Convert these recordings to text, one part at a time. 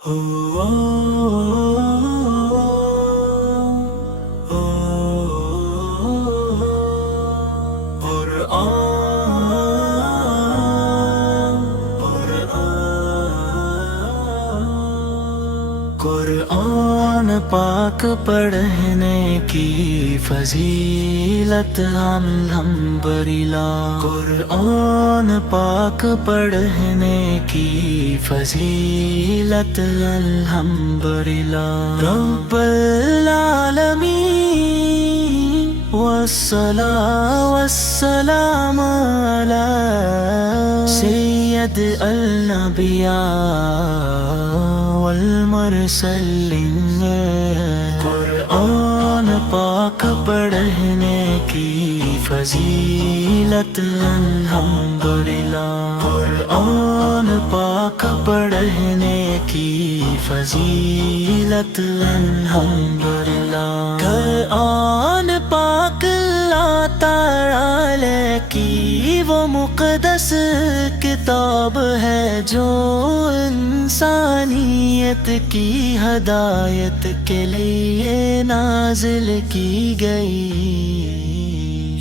قرآن پاک پڑھنے کی فضیلت الحمدللہ، قرآن پاک پڑھنے کی فضیلت الحمدللہ، رب العالمین والصلاة والسلام علی سید الانبیاء والمرسلین۔ قرآن پاک پڑھنے کی فضیلت الحمدللہ، قرآن پاک پڑھنے کی فضیلت الحمدللہ، قرآن پاک اللہ تعالی کی وہ مقدس کتاب ہے جو انسانیت کی ہدایت کے لیے نازل کی گئی۔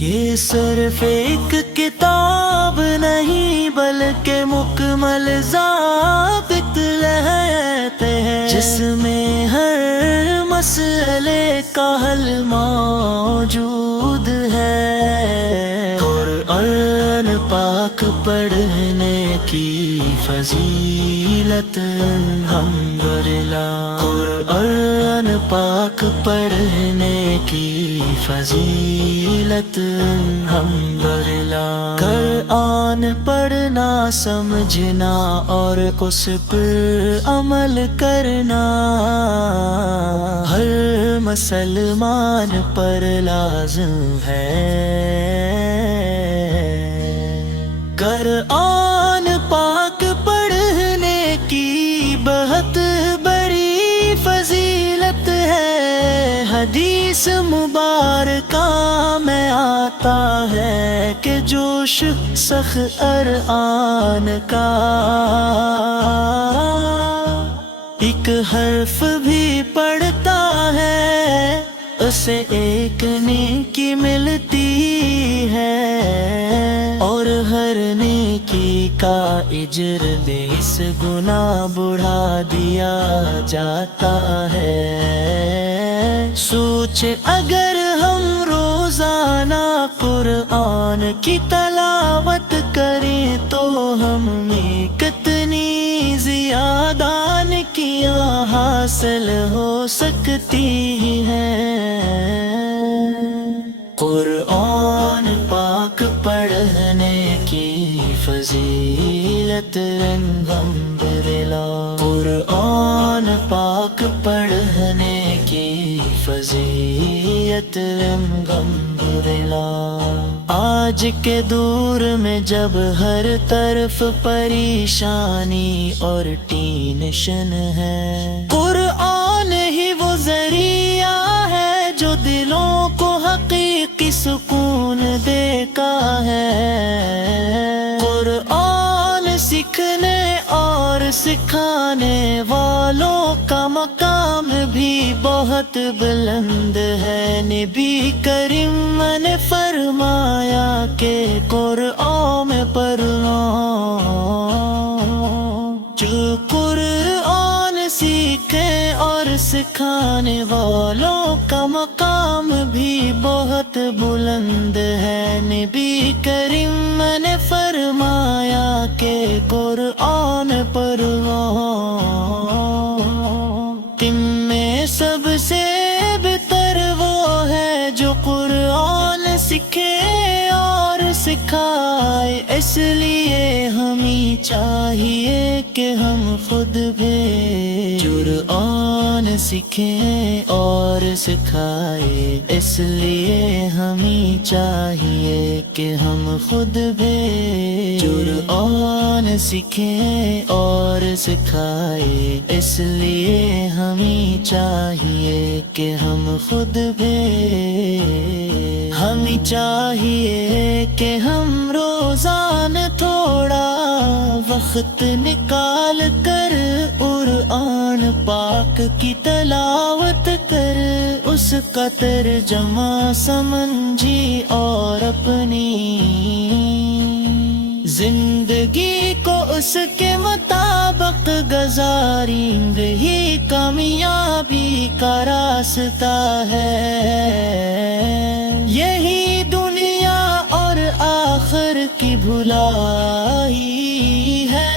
یہ صرف ایک کتاب نہیں بلکہ مکمل ضابط رہتے ہیں جس میں ہر مسئلے کا حل موجود ہے۔ قرآن پاک پڑھنے کی فضیلت الحمدللہ، قرآن پاک پڑھنے کی فضیلت الحمدللہ، قرآن پڑھنا سمجھنا اور اس پر عمل کرنا ہر مسلمان پر لازم ہے۔ قرآن پاک پڑھنے کی بہت بڑی فضیلت ہے۔ حدیث مبارکہ میں آتا ہے کہ جو شخص قرآن کا ایک حرف بھی پڑھتا ہے اسے ایک نیکی ملتی ہے، اور ہر نیکی کا اجر 20 گنا بڑھا دیا جاتا ہے۔ سوچ اگر ہم روزانہ قرآن کی تلاوت کریں تو ہمیں کتنی زیادہ نیکیاں حاصل ہو سکتی ہیں۔ قرآن پاک پڑھنے کی فضیلت الحمدللہ، قرآن پاک پڑھنے کی فضیلت الحمدللہ۔ آج کے دور میں جب ہر طرف پریشانی اور ٹینشن ہے، قرآن ہی وہ ذریعہ ہے جو دلوں کو حقیقی سکون دیتا ہے۔ قرآن سیکھنے اور سکھانے والوں کا مقام بھی بہت بلند ہے۔ نبی کریم نے فرمایا کہ قرآن پڑھنا، جو قرآن سیکھے اور سکھانے والوں کا مقام بھی بہت بلند ہے۔ نبی کریم نے فرمایا کہ قرآن پڑھنا، تم میں سب سے بہتر وہ ہے جو قرآن سیکھے اور سکھائے۔ اس لیے ہمیں چاہیے کہ ہم خود بھی قرآن سیکھیں اور سکھائے۔ اس لیے ہمیں چاہیے کہ ہم خود بھی قرآن سیکھیں اور سکھائے۔ اس لیے ہمیں چاہیے کہ ہم خود بھی چاہیے کہ ہم روزانہ تھوڑا وقت وقت نکال کر قرآن پاک کی تلاوت کر، اس کا ترجمہ سمجھی اور اپنی زندگی کو اس کے مطابق گزاریں گے، ہی کامیابی کا راستہ ہے۔ یہی دنیا اور آخر کی بھلائی ہے۔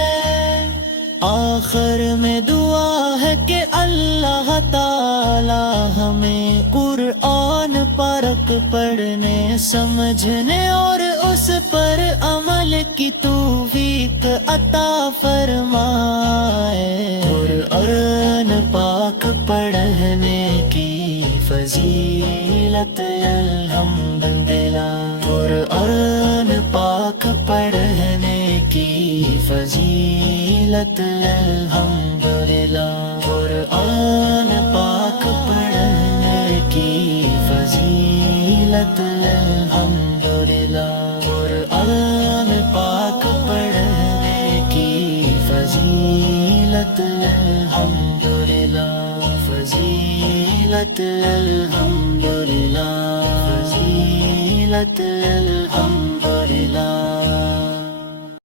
آخر میں دعا ہے کہ اللہ تعالی ہمیں قرآن پاک پڑھنے، سمجھنے اور اس پر عمل کی توفیق عطا فرمائے۔ قرآن پاک پڑھنے کی فضیلت الحمدللہ، قرآن پاک پڑھنے کی فضیلت الحمدللہ، قرآن پاک پڑھنے کی فضیلت الحمدللہ، قرآن پاک پڑھنے کی فضیلت الحمدللہ، فضیلت الحمدللہ، فضیلت الحمدللہ۔